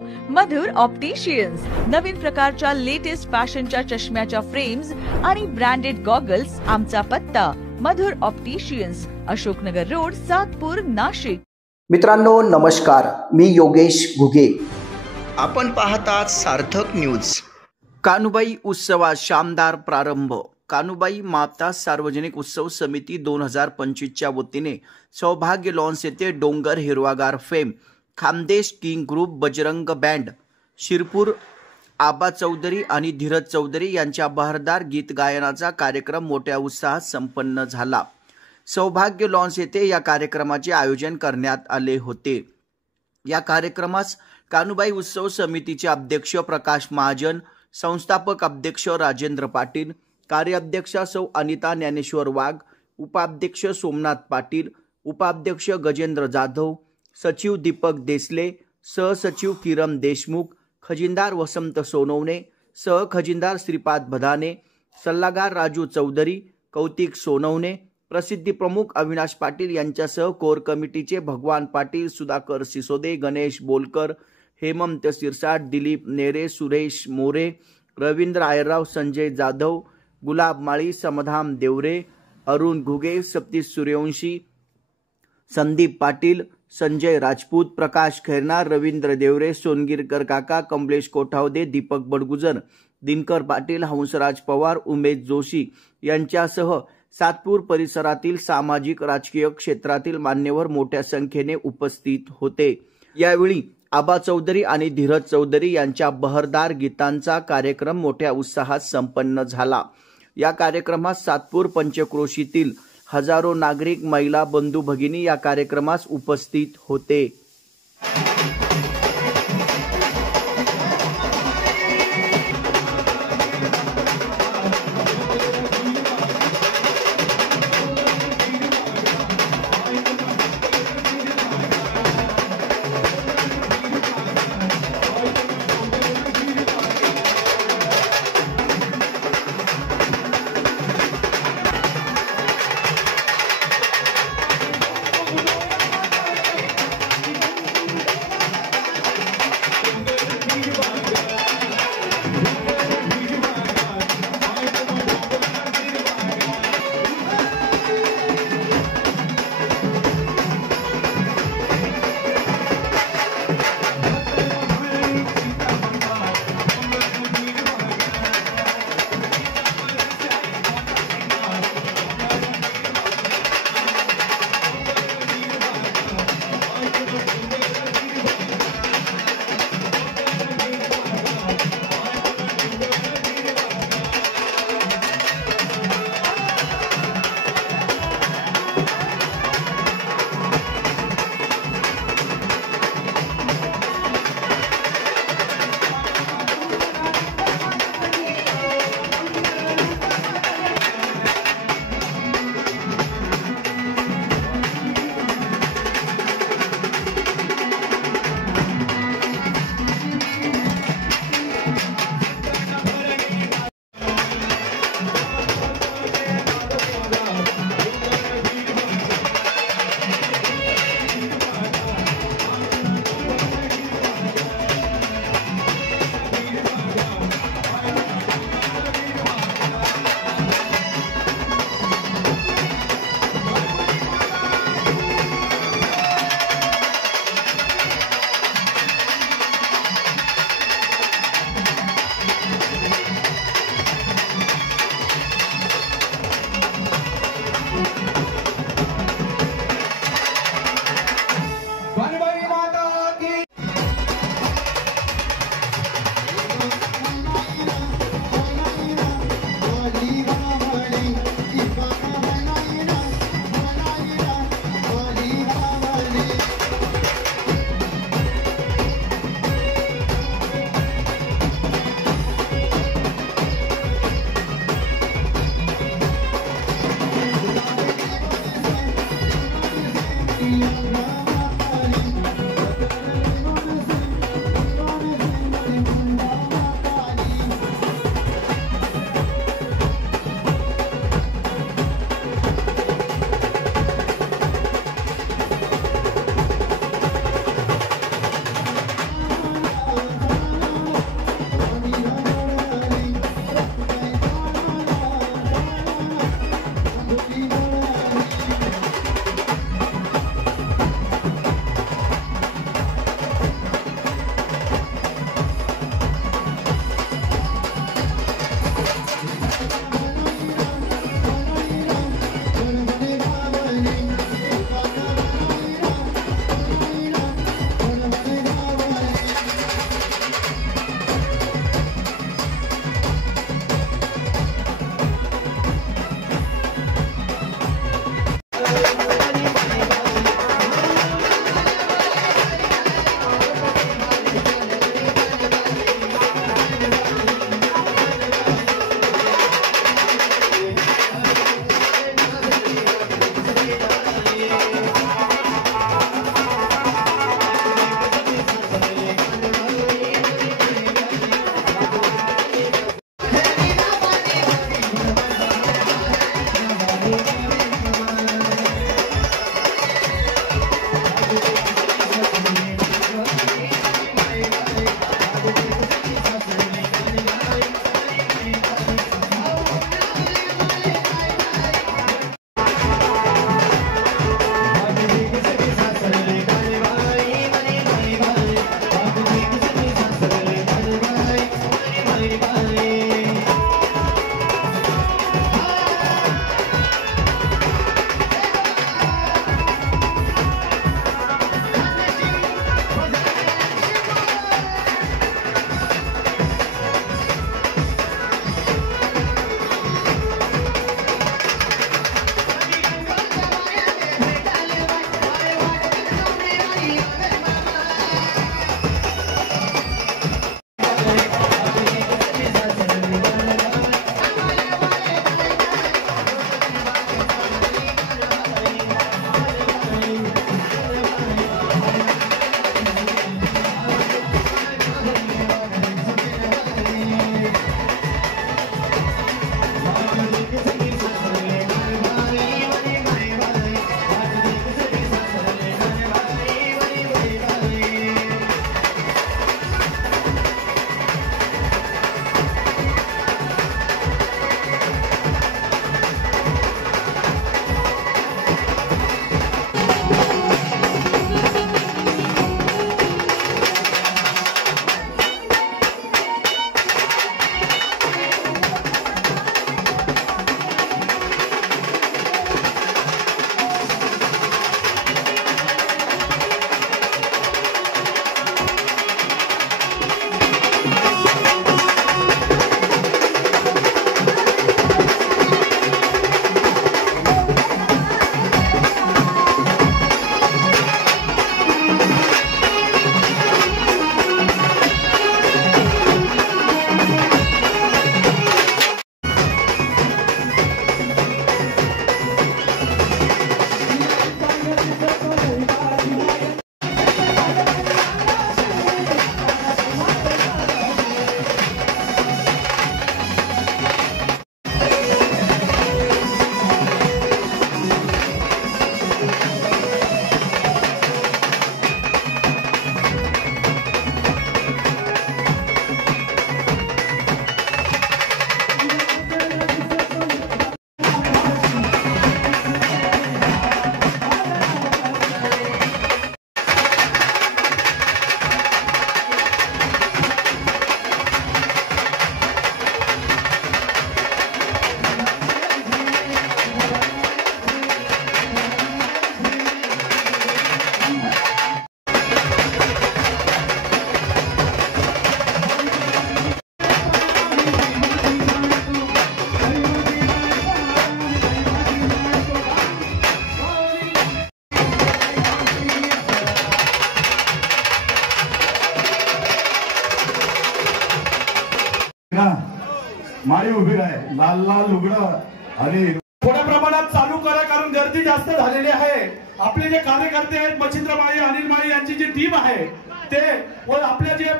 मधुर opticians नवीन प्रकारच्या latest फॅशनच्या चष्म्याच्या frames आणि ब्रँडेड गॉगल्स. आमचा पत्ता मधुर ऑप्टिशियन्स, अशोकनगर रोड, सातपूर, नाशिक. मित्रांनो नमस्कार, मी योगेश घुगे. आपण पाहतात सार्थक न्यूज. कानुबाई उत्सवात शानदार प्रारंभ. कानुबाई माता सार्वजनिक उत्सव समिती 2025च्या वतीने सौभाग्य लॉन्स येथे डोंगर हिरवागार fame, Khandesh king group, Bajrang band, Shirpur, Aba Chaudhari आणि धीरज चौधरी यांच्या बहारदार गीत गायनाचा कार्यक्रम मोठ्या उत्साहात संपन्न झाला. सौभाग्य लॉन्स येथे या कार्यक्रमाचे आयोजन करण्यात आले होते. या कार्यक्रमास कानुबाई उत्सव समितीचे अध्यक्ष प्रकाश महाजन, संस्थापक अध्यक्ष राजेंद्र पाटील, कार्याध्यक्षा सौ अनिता ज्ञानेश्वर वाघ, उपाध्यक्ष सोमनाथ पाटील, उपाध्यक्ष गजेंद्र जाधव, सचिव दीपक देसले, सहसचिव किरण देशमुख, खजिनदार वसंत सोनवणे, सहखजिनदार श्रीपाद भदाने, सल्लागार राजू चौधरी, कौतिक सोनवणे, प्रसिद्धी प्रमुख अविनाश पाटील यांच्यासह कोर कमिटीचे भगवान पाटील, सुधाकर सिसोदे, गणेश बोलकर, हेमंत सिरसाट, दिलीप नेरे, सुरेश मोरे, रवींद्र आयरराव, संजय जाधव, गुलाब माळी, समाधान देवरे, अरुण घुगे, सतीश सूर्यवंशी, संदीप पाटील, संजय राजपूत, प्रकाश खैरनार, रवींद्र देवरे, सोनगिरकर काका, कमलेश कोठावदे, दीपक बडगुजर, दिनकर पाटील, हंसराज पवार, उमेश जोशी यांच्यासह सातपूर परिसरातील सामाजिक राजकीय क्षेत्रातील मान्यवर मोठ्या संख्येने उपस्थित होते. यावेळी आबा चौधरी आणि धीरज चौधरी यांच्या बहरदार गीतांचा कार्यक्रम मोठ्या उत्साहात संपन्न झाला. या कार्यक्रमात सातपूर पंचक्रोशीतील हजारो नागरिक, महिला, बंधू भगिनी या कार्यक्रमास उपस्थित होते. माळी उभी आहे, लाल लाल लुगडं आणि थोड्या प्रमाणात चालू करा, कारण गर्दी जास्त झालेली आहे. आपले जे कार्यकर्ते आहेत, मच्छिंद्र माळी, अनिल माळी यांची जी टीम आहे ते व आपल्या जे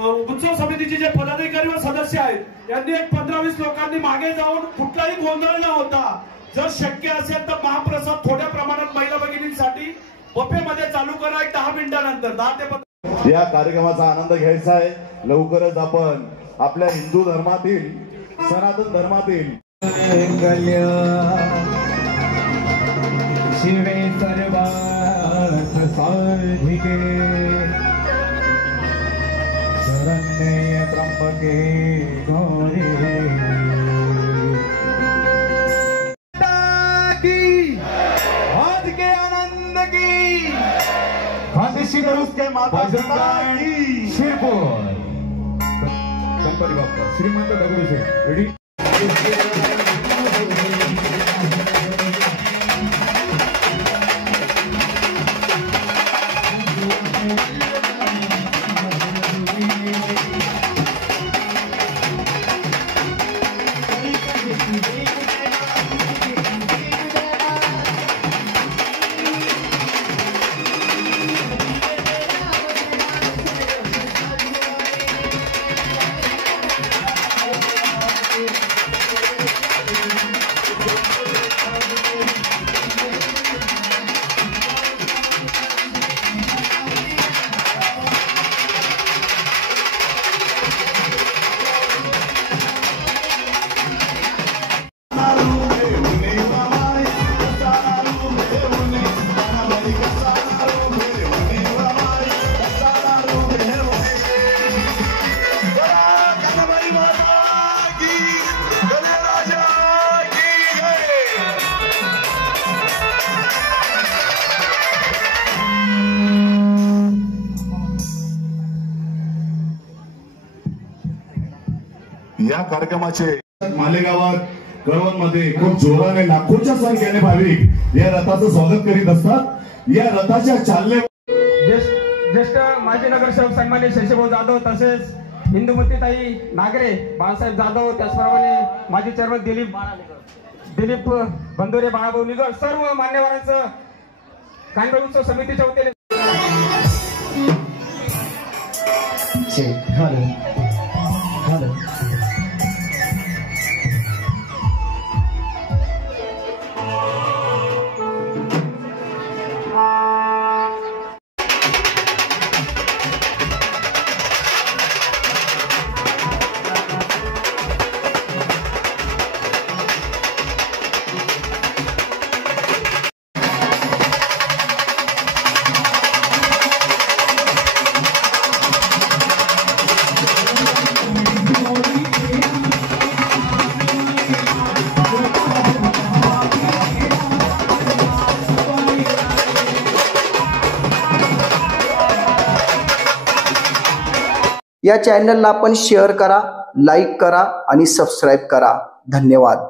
उत्सव समितीचे जे पदाधिकारी व सदस्य आहेत यांनी एक 15-20 लोकांनी मागे जाऊन कुठलाही गोंधळ न होता जर शक्य असेल तर महाप्रसाद थोड्या प्रमाणात महिला भगिनींसाठी बफेमध्ये चालू करा. एक 10 मिनिटानंतर 10 ते 15. या कार्यक्रमाचा आनंद घ्यायचा आहे. लवकरच आपण आपल्या हिंदू धर्मातील, सनातन धर्मातील शिवे सर्वार्थ साधिके शरण्ये त्र्यंबके गौरी की आज के आनंद की खानदेशी के माता की शिरपूर गणपती बाप्पा श्रीमंत दगडूशेठ रेडी. या कार्यक्रमाचे मालेगावात कळवणमध्ये खूप जोराने लाखोच्या संख्येने भाविक या रथाचं स्वागत करीत असतात. या रथाच्या चालने ज्येष्ठ माजी नगरसेवक सन्माननीय शशीभाऊ जाधव, तसेच इंदुमतीताई नागरे, बाळासाहेब जाधव, त्याचप्रमाणे माजी चेअरमन दिलीप बंदोरे, बाळाभाऊ निगड, सर्व मान्यवरांचं कानबाई उत्सव समितीच्या वतीने या चॅनलला आपण शेअर करा, लाईक करा आणि सबस्क्राईब करा. धन्यवाद.